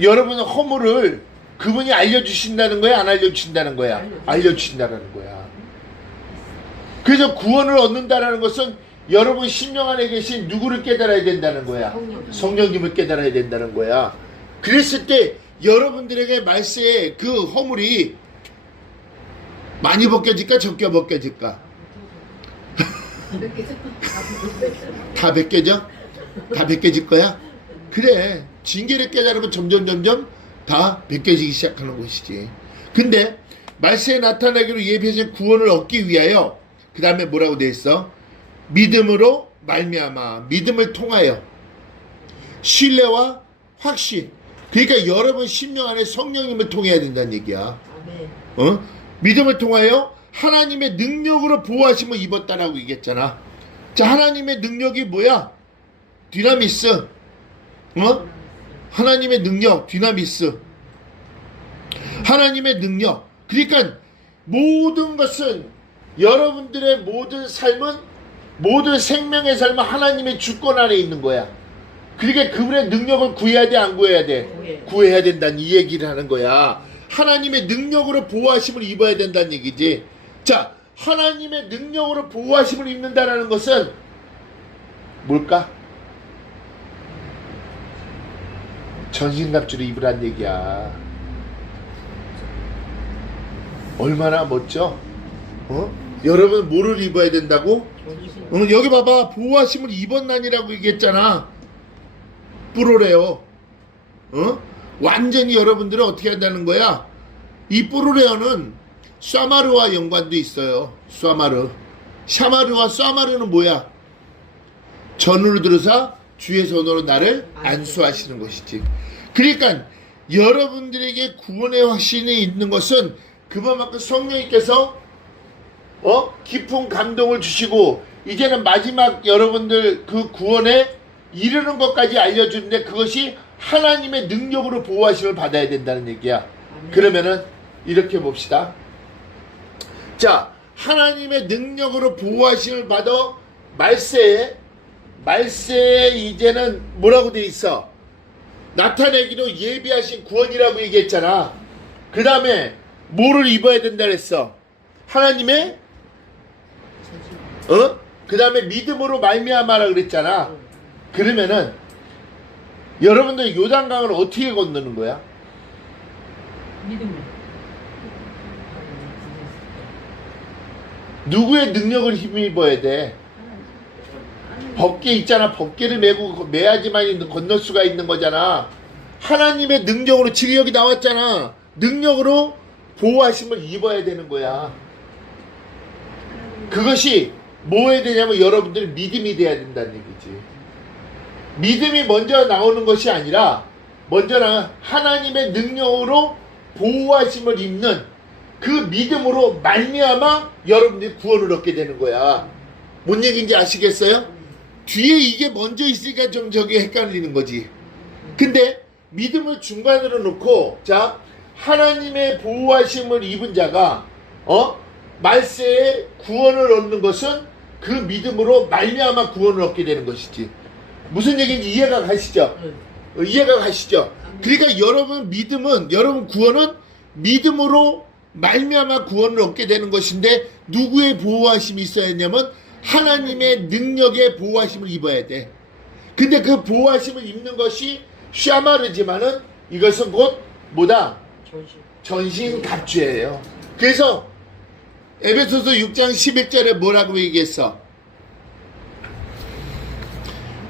여러분의 허물을 그분이 알려주신다는 거야, 안 알려주신다는 거야? 알려주신다는 거야. 그래서 구원을 얻는다라는 것은 여러분 심령 안에 계신 누구를 깨달아야 된다는 거야? 성령님을 깨달아야 된다는 거야. 그랬을 때 여러분들에게 말세의 그 허물이 많이 벗겨질까, 적게 벗겨질까? 다 벗겨져? 다 벗겨질 거야? 그래, 징계를 깨달으면 점점 다 벗겨지기 시작하는 것이지. 근데 말세에 나타나기로 예비하신 구원을 얻기 위하여, 그 다음에 뭐라고 돼 있어? 믿음으로 말미암아, 믿음을 통하여 신뢰와 확신. 그러니까 여러분 심령 안에 성령님을 통해야 된다는 얘기야. 믿음을 통하여 하나님의 능력으로 보호하심을 입었다라고 얘기했잖아. 자, 하나님의 능력이 뭐야? 디나미스. 하나님의 능력, 디나미스. 하나님의 능력. 그러니까 모든 것은, 여러분들의 모든 삶은, 모든 생명의 삶은 하나님의 주권 안에 있는 거야. 그러니까 그분의 능력을 구해야 돼, 안 구해야 돼? 구해야 된다는 이 얘기를 하는 거야. 하나님의 능력으로 보호하심을 입어야 된다는 얘기지. 자, 하나님의 능력으로 보호하심을 입는다는 것은 뭘까? 전신갑주를 입으란 얘기야. 얼마나 멋져? 여러분 뭐를 입어야 된다고? 여기 봐봐, 보호하심을 입었나니라고 얘기했잖아. 뿌로레오. 완전히 여러분들은 어떻게 한다는 거야? 이 뿌로레오는 쏴마르와 연관도 있어요. 쏴마르. 샤마르와 쏴마르는 뭐야? 전우를 들으사 주의 손으로 나를 안수하시는 것이지. 그러니까 여러분들에게 구원의 확신이 있는 것은 그만큼 성령님께서 깊은 감동을 주시고, 이제는 마지막 여러분들 그 구원에 이르는 것까지 알려주는데, 그것이 하나님의 능력으로 보호하심을 받아야 된다는 얘기야. 그러면은 이렇게 봅시다. 자, 하나님의 능력으로 보호하심을 받아 말세에 이제는 뭐라고 돼 있어? 나타내기로 예비하신 구원이라고 얘기했잖아. 그 다음에 뭐를 입어야 된다 그랬어? 하나님의 그 다음에 믿음으로 말미암아라 그랬잖아. 그러면은 여러분들 요단강을 어떻게 건너는 거야? 믿음을. 누구의 능력을 힘입어야 돼? 법궤 있잖아. 법궤를 메고 매야지만 건널 수가 있는 거잖아. 하나님의 능력으로, 지금 여기 나왔잖아. 능력으로 보호하심을 입어야 되는 거야. 그것이 뭐 해야 되냐면 여러분들이 믿음이 돼야 된다는 얘기지. 믿음이 먼저 나오는 것이 아니라 먼저는 하나님의 능력으로 보호하심을 입는 그 믿음으로 말미암아 여러분들이 구원을 얻게 되는 거야. 뭔 얘기인지 아시겠어요? 뒤에 이게 먼저 있으니까 좀 저기 헷갈리는 거지. 근데 믿음을 중간으로 놓고, 자, 하나님의 보호하심을 입은 자가 말세에 구원을 얻는 것은 그 믿음으로 말미암아 구원을 얻게 되는 것이지. 무슨 얘기인지 이해가 가시죠? 이해가 가시죠? 그러니까 여러분 믿음은, 여러분 구원은 믿음으로 말미암아 구원을 얻게 되는 것인데, 누구의 보호하심이 있어야 했냐면 하나님의 능력의 보호하심을 입어야 돼. 근데 그 보호하심을 입는 것이 샤마르지만은 이것은 곧 뭐다? 전신갑주예요. 그래서 에베소서 6장 11절에 뭐라고 얘기했어?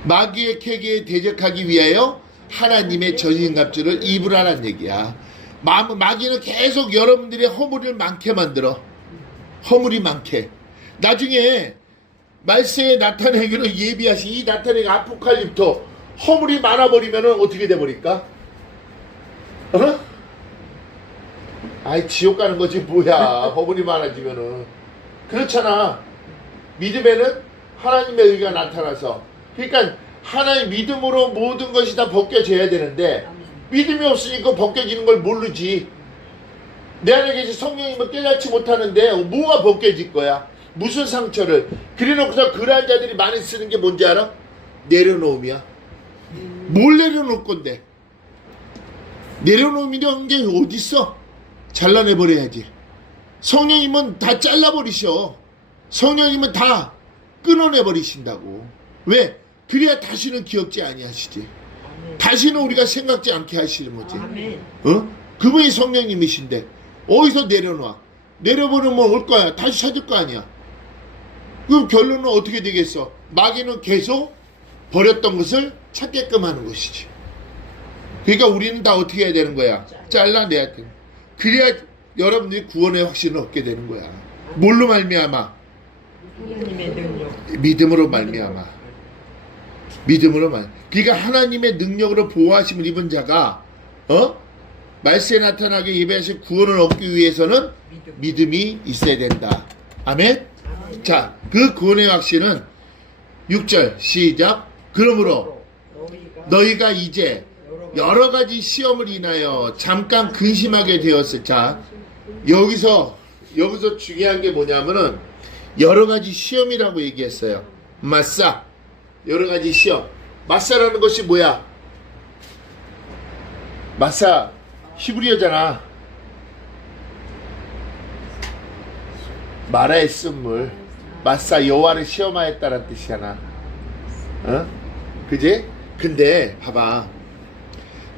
마귀의 캐기에 대적하기 위하여 하나님의 전신갑주를 입으라는 얘기야. 마귀는 계속 여러분들의 허물을 많게 만들어. 허물이 많게. 나중에 말세에 나타내기로 예비하신 이 나타내기 아포칼립토 허물이 많아버리면 어떻게 돼버릴까? 어? 아이 지옥 가는 거지 뭐야. 허물이 많아지면은. 그렇잖아. 믿음에는 하나님의 의가 나타나서, 그러니까 하나님 믿음으로 모든 것이 다 벗겨져야 되는데 믿음이 없으니까 벗겨지는 걸 모르지. 내 안에 계신 성령님은 깨닫지 못하는데 뭐가 벗겨질 거야? 무슨 상처를? 그래놓고서 그러한 자들이 많이 쓰는 게 뭔지 알아? 내려놓음이야. 뭘 내려놓을 건데? 내려놓음이란 게 어딨어? 잘라내버려야지. 성령님은 다 잘라버리셔. 성령님은 다 끊어내버리신다고. 왜? 그래야 다시는 기억지 아니하시지. 다시는 우리가 생각지 않게 하시는 거지. 어? 그분이 성령님이신데 어디서 내려놔? 내려버리면 올 거야. 다시 찾을 거 아니야. 그럼 결론은 어떻게 되겠어? 마귀는 계속 버렸던 것을 찾게끔 하는 것이지. 그러니까 우리는 다 어떻게 해야 되는 거야? 잘라내야 돼. 그래야 여러분들이 구원의 확신을 얻게 되는 거야. 뭘로 말미암아? 하나님의 능력. 믿음으로 말미암아. 믿음으로 말. 그러니까 하나님의 능력으로 보호하심을 입은 자가 말세에 나타나게 예배하신 구원을 얻기 위해서는 믿음이 있어야 된다. 아멘. 자, 그 구원의 확신은 6절 시작. 그러므로 너희가 이제 여러 가지 시험을 인하여 잠깐 근심하게 되었을. 자, 여기서 중요한 게 뭐냐면은 여러 가지 시험이라고 얘기했어요. 마사. 여러 가지 시험. 마사라는 것이 뭐야? 마사 히브리어잖아. 마라의 쓴물. 마사 여호와를 시험하였다는 뜻이잖아. 어? 그지? 근데 봐봐.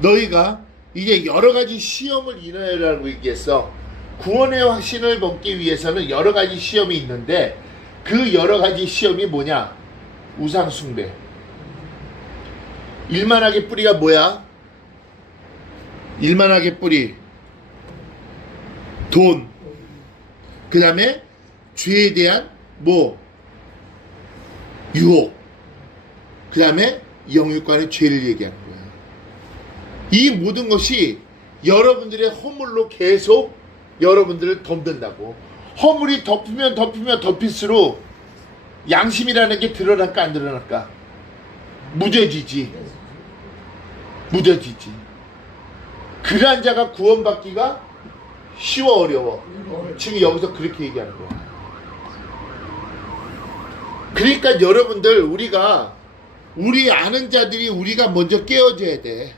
너희가 이제 여러 가지 시험을 인하여라고 얘기했어. 구원의 확신을 얻기 위해서는 여러 가지 시험이 있는데 그 여러 가지 시험이 뭐냐? 우상 숭배. 일만하게 뿌리가 뭐야? 일만하게 뿌리. 돈. 그 다음에 죄에 대한 유혹. 그 다음에 영육간의 죄를 얘기하는 거야. 이 모든 것이 여러분들의 허물로 계속 여러분들을 덮는다고. 허물이 덮으면 덮일수록 양심이라는 게 드러날까 안 드러날까? 무뎌지지. 그러한 자가 구원받기가 쉬워 어려워? 지금 여기서 그렇게 얘기하는 거야. 그러니까 여러분들 우리 아는 자들이 우리가 먼저 깨워줘야 돼.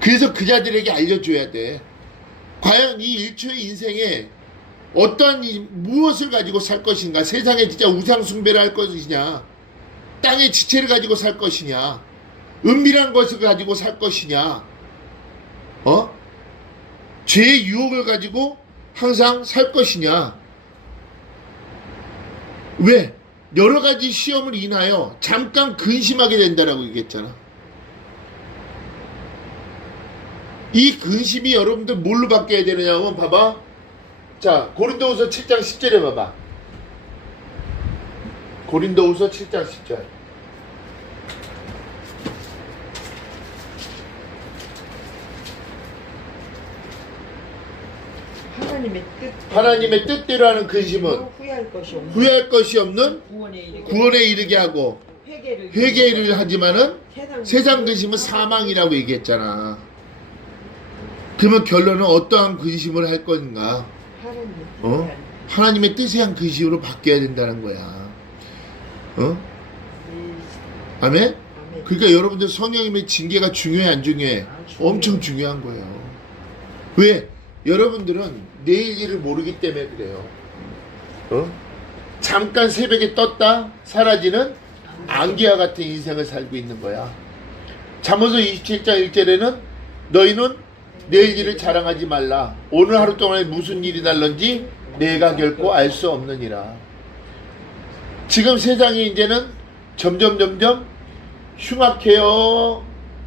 그래서 그 자들에게 알려줘야 돼. 과연 이 일초의 인생에 어떠한 무엇을 가지고 살 것인가? 세상에 진짜 우상 숭배를 할 것이냐? 땅의 지체를 가지고 살 것이냐? 은밀한 것을 가지고 살 것이냐? 죄의 유혹을 가지고 항상 살 것이냐? 왜? 여러 가지 시험을 인하여 잠깐 근심하게 된다라고 얘기했잖아. 이 근심이 여러분들 뭘로 바뀌어야 되느냐면 봐봐. 자, 고린도후서 7장 10절에 봐봐. 고린도후서 7장 10절. 하나님의 뜻대로 하는 근심은 후회할 것이 없는 구원에 이르게 하고 회개를 하지만은 세상 근심은 사망이라고 얘기했잖아. 그러면 결론은 어떠한 근심을 할 건가? 하나님의 뜻에 한 근심으로 바뀌어야 된다는 거야. 아멘? 그러니까 여러분들 성령님의 징계가 중요해 안 중요해? 엄청 중요한 거예요. 왜? 여러분들은 내일 일을 모르기 때문에 그래요. 잠깐 새벽에 떴다 사라지는 안개와 같은 인생을 살고 있는 거야. 잠언서 27장 1절에는 너희는 내일 일을 자랑하지 말라. 오늘 하루 동안에 무슨 일이 날런지 내가 결코 알 수 없느니라. 지금 세상이 이제는 점점 흉악해요.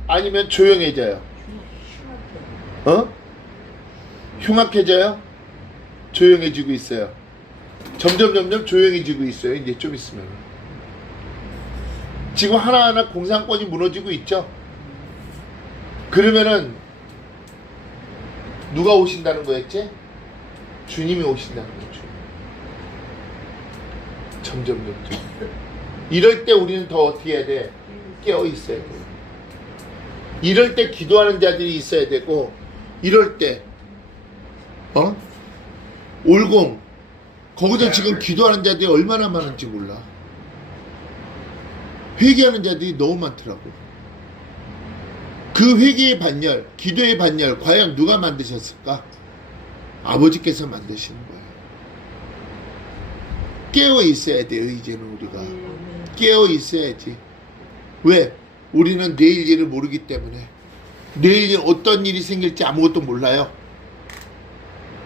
아니면 조용해져요? 어? 흉악해져요? 조용해지고 있어요. 점점 조용해지고 있어요. 이제 좀 있으면. 지금 하나하나 공산권이 무너지고 있죠. 그러면은 누가 오신다는 거였지? 주님이 오신다는 거죠. 점점. 이럴 때 우리는 더 어떻게 해야 돼? 깨어 있어야 돼. 이럴 때 기도하는 자들이 있어야 되고, 이럴 때 올공 거기서 지금 기도하는 자들이 얼마나 많은지 몰라. 회개하는 자들이 너무 많더라고. 그 회개의 반열, 기도의 반열 과연 누가 만드셨을까? 아버지께서 만드시는 거예요. 깨어 있어야 돼요. 이제는 우리가 깨어 있어야지. 왜? 우리는 내일 일을 모르기 때문에. 내일 어떤 일이 생길지 아무것도 몰라요.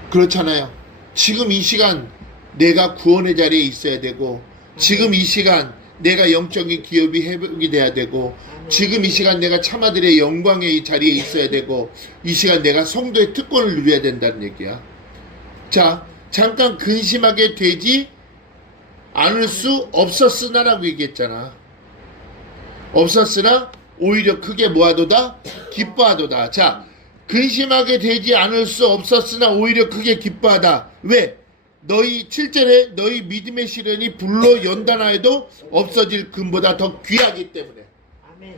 그렇잖아요. 지금 이 시간 내가 구원의 자리에 있어야 되고, 지금 이 시간 내가 영적인 기업이 회복이 돼야 되고, 지금 이 시간 내가 참아들의 영광의 자리에 있어야 되고, 이 시간 내가 성도의 특권을 누려야 된다는 얘기야. 자, 잠깐 근심하게 되지 않을 수 없었으나라고 얘기했잖아. 없었으나 오히려 크게 뭐하도다? 기뻐하도다. 자, 근심하게 되지 않을 수 없었으나 오히려 크게 기뻐하다. 왜? 너희 7절에 너희 믿음의 시련이 불로 연단하여도 없어질 금보다 더 귀하기 때문에. 아멘.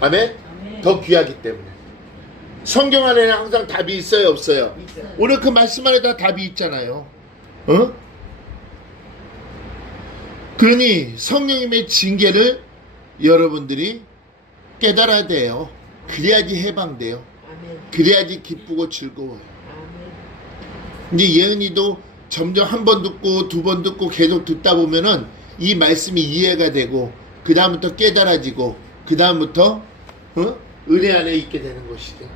아멘? 아멘. 더 귀하기 때문에. 성경 안에는 항상 답이 있어요, 없어요? 있어요. 오늘 그 말씀 안에 다 답이 있잖아요. 어? 그러니 성령님의 징계를 여러분들이 깨달아야 돼요. 그래야지 해방돼요. 아멘. 그래야지 기쁘고 즐거워요. 아멘. 이제 예은이도 점점 한 번 듣고 두 번 듣고 계속 듣다 보면은 이 말씀이 이해가 되고, 그 다음부터 깨달아지고, 그 다음부터 은혜 안에 있게 되는 것이죠.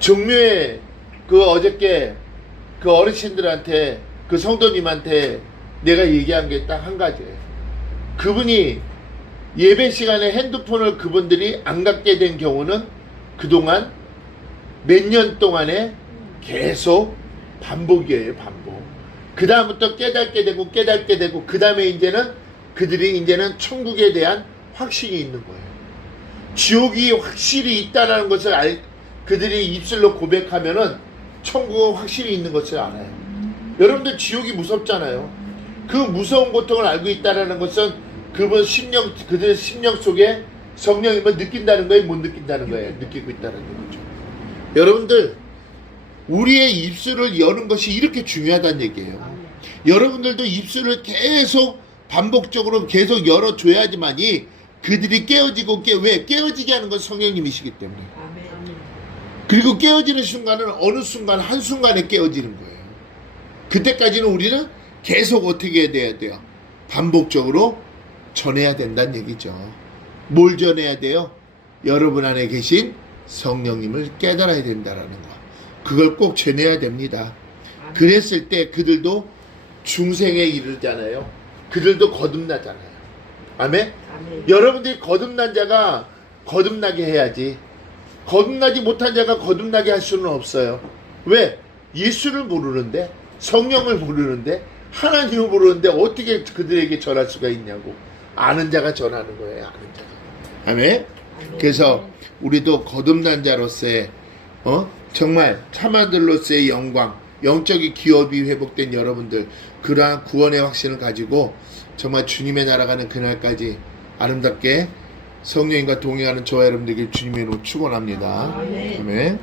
종묘에 그 어저께 그 어르신들한테, 그 성도님한테 내가 얘기한 게 딱 한 가지예요. 그분이 예배 시간에 핸드폰을 그분들이 안 갖게 된 경우는 그동안 몇 년 동안에 계속 반복이에요, 반복. 그 다음부터 깨닫게 되고, 그 다음에 이제는 그들이 이제는 천국에 대한 확신이 있는 거예요. 지옥이 확실히 있다는 것을 그들이 입술로 고백하면은 천국은 확실히 있는 것을 알아요. 여러분들 지옥이 무섭잖아요. 그 무서운 고통을 알고 있다는 것은 그들 심령 속에 성령님을 느낀다는 거예요, 못 느낀다는 거예요? 느끼고 있다는 거죠. 여러분들, 우리의 입술을 여는 것이 이렇게 중요하다는 얘기예요. 여러분들도 입술을 계속 반복적으로 계속 열어줘야지만이 그들이 깨어지고, 왜? 깨어지게 하는 건 성령님이시기 때문에. 아멘. 그리고 깨어지는 순간은 어느 순간, 한순간에 깨어지는 거예요. 그때까지는 우리는 계속 어떻게 해야 돼요? 반복적으로 전해야 된다는 얘기죠. 뭘 전해야 돼요? 여러분 안에 계신 성령님을 깨달아야 된다는 거. 그걸 꼭 전해야 됩니다. 아멘. 그랬을 때 그들도 중생에 이르잖아요. 그들도 거듭나잖아요. 아멘? 아멘. 여러분들이 거듭난 자가 거듭나게 해야지. 거듭나지 못한 자가 거듭나게 할 수는 없어요. 왜? 예수를 모르는데, 성령을 모르는데, 하나님을 모르는데 어떻게 그들에게 전할 수가 있냐고. 아는 자가 전하는 거예요. 아는 자가. 아멘? 아멘. 그래서 우리도 거듭난 자로서의 정말 참아들로서의 영광, 영적인 기업이 회복된 여러분들, 그러한 구원의 확신을 가지고 정말 주님의 날아가는 그날까지 아름답게 성령님과 동행하는 저와 여러분들에게 주님의 이름으로 축원합니다. 아멘. 아멘.